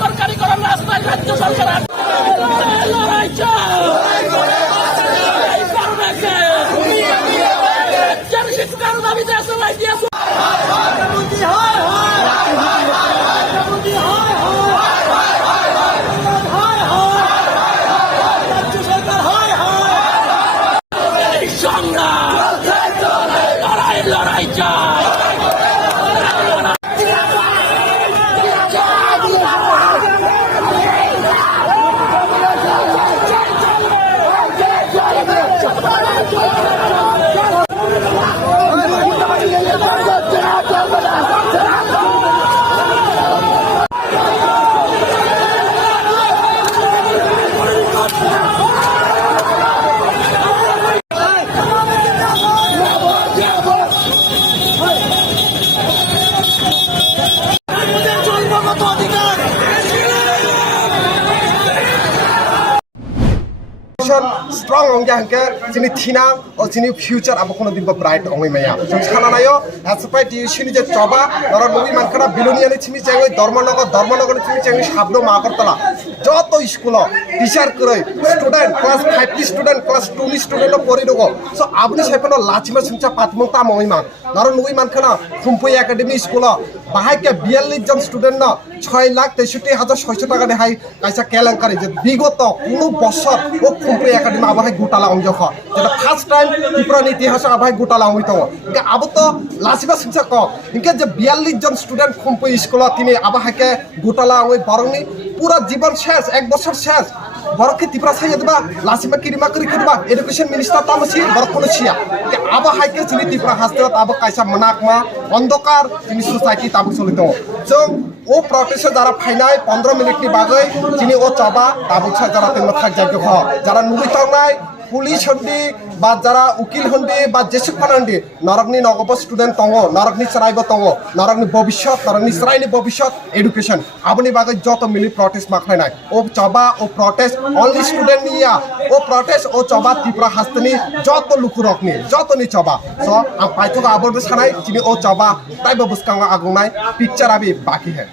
সরকারিকরণ রাস্তায় রাজ্য সরকার শিক্ষার দাবিতে সবাই দিয়েছে লড়াই চাই strong ong jangke sini thina o sini future abo kono dinbo bright ongoi maya sana nayo aspai ti sini je choba nara nobi mankara bilonia ni chimi changoi Dharmanagar chimi changi shabdo makartala joto school teacher koroi student class 5 student class 2 student pori dogo so abni sepono lachima simcha patmong ta moi ma nara nobi mankana Khumpui academy school বাহাইকে 42 জন student না 6,63,600 টাকা দেখাই কাইসা কেলেঙ্কারি যে বিগত কোন বছর ও খুমপুই একাডেমি আবাহাই গোটালা অংজখ যেটা ফার্স্ট টাইম ত্রিপুরার ইতিহাসে আবাহাই গোটালা অমিত ইনকে আবো তো লাসিবা সিংসা ক ইনকে যে 42 জন স্টুডেন্ট খুমপুই স্কুল তিনি আবাহাইকে গোটালা ওই বরংনি পুরা জীবন শেষ এক বছর শেষ বরকে ত্রিপুরা সাইয়া দেবা লাসিমা কিরিমা করি খেদবা এডুকেশন মিনিস্টার তামসি বরকনো ছিয়া কে আবাহাইকে চিনি ত্রিপুরা হাসতে আবো কাইসা মনাকমা অন্ধকার চিনি সোসাইটি তাবো চলিত जों ও প্রটেস্টে যারা ফাইনাই 15 মিনিটনি বাগৈ চিনি ও চাবা তাবো যারা তেম থাক যাইকে হ যারা নুই তাংনাই পুলিশ হন্দি বা যারা উকিল হন্দি বা যেসুখান হন্দি নরকনি নগব স্টুডেন্ট দङ নরকনি সরাইব দङ নরকনি ভবিষ্যৎ নরকনি সরাইনি ভবিষ্যৎ এডুকেশন আপনি বাগৈ যত মিলি প্রটেস্ট মাখাইনাই ও চাবা ও প্রটেস্ট অনলি স্টুডেন্ট নিয়া ও প্রটেস্ট ও চাবা ত্রিপুরা হাস্তনি যত লুকুরকনি যতনি চাবা সো আं পাইথক আবরবে সানাই চিনি ও চাবা তাইবো বুসকাঙ্গা আগুনাই পিকচার আবি বাকি হে